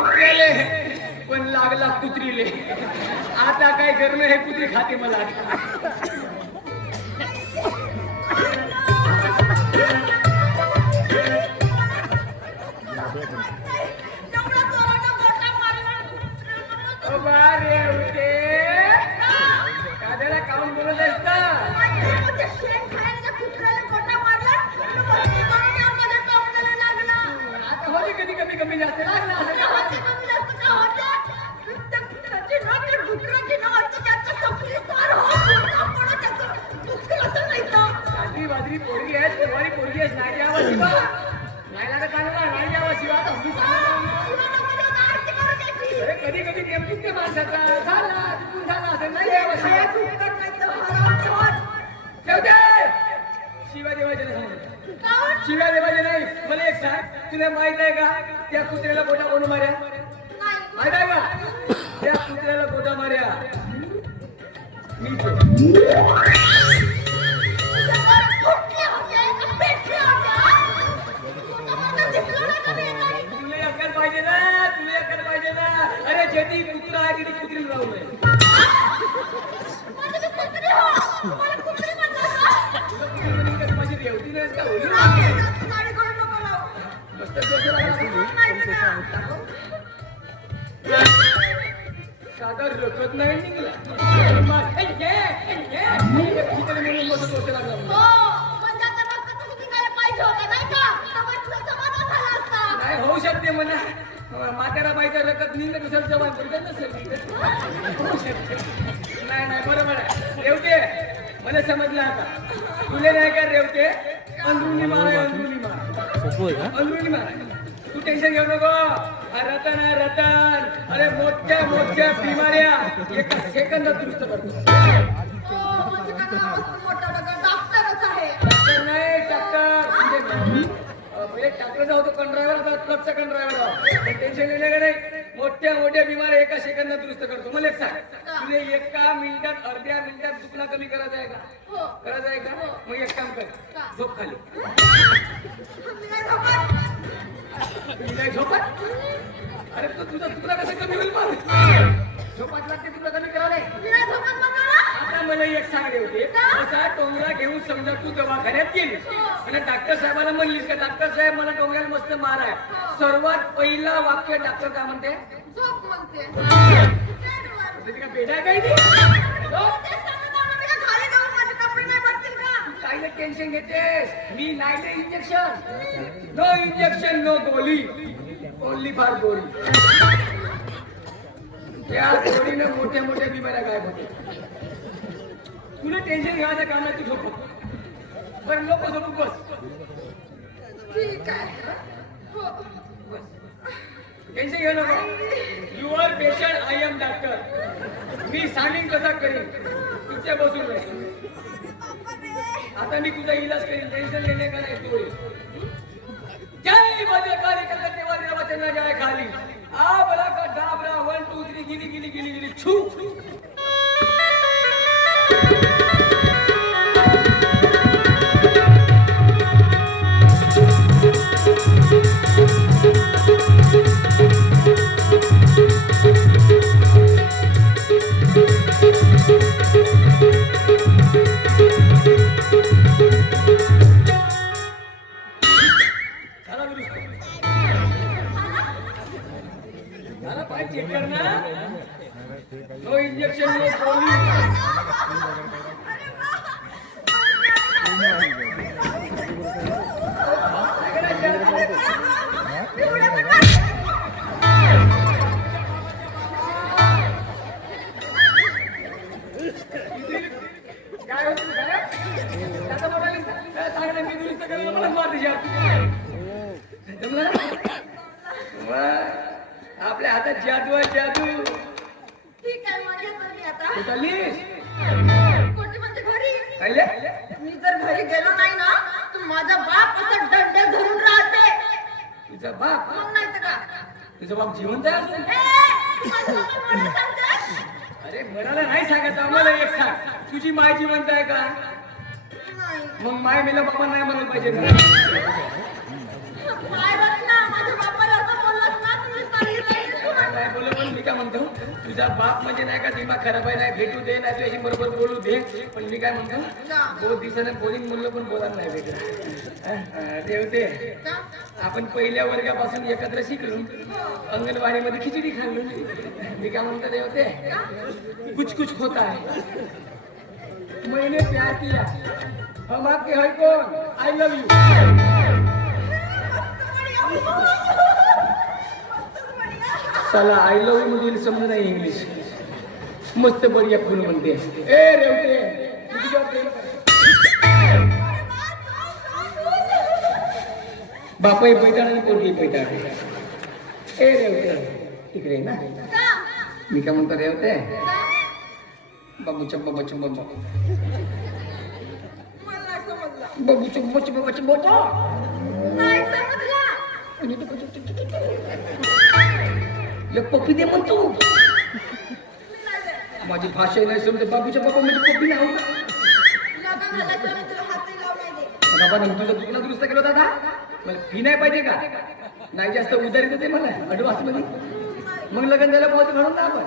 कुत्र्याले पण लागला कुत्रीले. आता काय करणं हे कुत्री खाते मला. काऊन बोलत असता आता होते कधी कमी कमी जास्त लागला साधी बाजरी पोरगी आहे तेव्हारी पोरगी आहेस नाही द्यावा शिवा नाही लागत चांगला नाही द्यावा शिवा अरे कधी कधी नेमकीच ते माणसाचा झाला चुकून झाला असेल नाही द्यावा शिवा ठेवते शिवा देवाचे नाही शिवा देवाचे नाही. मला एक सांग तुला माहित आहे का त्या कुत्र्याला गोटा कोण मार्या माहित आहे का त्या कुत्र्याला गोटा मार्या मी तुला अक्कल पाहिजे ना तुला अक्कल पाहिजे ना. अरे जेती कुत्रा आहे तिथे कुत्री राहू नये. माझी रेवती नाही का होईल साधा रखत नाही निघला नाही होऊ शकते म्हणा म्हातारा बाईचा रकत निघलं कसं जवान करत नसेल नाही नाही बरोबर आहे. रेवते मला समजलं आता तुले नाही का रेवते अंदरुनी मार अंदरुनी मार तू टेन्शन घेऊ नको. रतन आहे रतन. अरे मोठ्या मोठ्या बिमाऱ्या एका सेकंदात दुरुस्त करतो. डॉक्टर नाही डॉक्टर टाकलं होतो कंड्रायव्हर आता ट्रकचा कंड्रायव्हर. टेन्शन घेणे नाही. मोठ्या मोठ्या बिमाऱ्या एका सेकंदात दुरुस्त करतो. मला एक सांग तुला एका मिनिटात अर्ध्या मिनिटात दुखणं कमी करायचं आहे का करायचं आहे का मग एक काम कर झोप खाली. झोपत अरे तू तुझा तुला कसं कमी होईल मग झोपात लागते तुला कमी करा नाही. आता मला एक सांग होते असा टोंगरा घेऊन समजा तू दवाखान्यात गेली आणि डॉक्टर साहेबांना म्हणलीस का डॉक्टर साहेब मला टोंगऱ्याला मस्त मार आहे. सर्वात पहिला वाक्य डॉक्टर काय म्हणते झोप म्हणते का बेटा काही काही टेन्शन घेतेस. मी नाही इंजेक्शन नो इंजेक्शन नो गोळी ओनली फॉर गोळी. त्या गोळीनं मोठ्या मोठ्या बिमाऱ्या गायब होते. तुला टेन्शन घ्यायचं काम नाही तू झोप पण लोक झोपू बस ठीक आहे टेन्शन घेऊ नको. Your patient I am doctor. मी सांगेन कसा करीन तुझ्या बसून नाही. आता मी तुझा इलाज करीन टेन्शन घेणे का नाही तू. जय माझे कार्यकर्ता तेव्हा देवाच्या जय खाली आबरा का डाबरा 1 2 3 गिली गिली गिली गिली छू. नो इंजेक्शन नो गोळी. काय होतं त्याचा मोबाईल सांगणं मी दुरुस्त करायला मला मार आपल्या हातात जादू आहे जादू. ठीक आहे माझ्या घरी आता तू चाललीस कोणती म्हणजे घरी कायले मी जर घरी गेलो नाही ना तर माझा बाप असं डंडे धरून राहते. तुझा बाप मग नाही तर का तुझा बाप जिवंत आहे अजून. माझा बाप मला सांगते. अरे मला नाही सांगायचं आम्हाला एक सांग तुझी माय जिवंत आहे का नाही मग माय मेला बाबा नाही म्हणायला पाहिजे ना. काय बघ ना माझ्या बापाला असं बोललास ना तुम्ही चालली जाईल तुझा बाप म्हणजे नाही का दिमाग खराब आहे, नाही भेटू दे नाही तुझ्याशी बरोबर बोलू दे. पण मी काय म्हणतो, बहुत दिवसानं बोलीन म्हणलं पण बोलायला नाही भेटत. देवते, आपण पहिल्या वर्गापासून एकत्र शिकलो, अंगणवाडीमध्ये खिचडी खाल्लो. मी काय म्हणतो देवते, कुछ कुछ होता है. मैंने प्यार किया, हम आपके है कौन, आई लव यू. साला आय लव यू मध्ये समज नाही इंग्लिश. मस्त बढिया फुल म्हणते. ए रेवते, मी तुझ्यावर प्रेम करते. बापाई पैठण आणि पोरगी पैठण. ए रेवते, इकडे ये ना. मी काय म्हणतो रेवते, बाबूच्या बाबाच्या बाबा, बाबूच्या बाबाच्या बाबाच्या बाबा. एक पप्पी दे म्हणतो. माझी भाषा नाही समजत. बाबूच्या बाबा म्हणजे पप्पी नाही होत. बाबा तुझं दुखणं दुरुस्त केलं दादा. मला फी नाही पाहिजे का? नाही जास्त उधारी देते मला ऍडव्हान्स मध्ये. मग लग्न झालं पाहतो घडून ना आपण.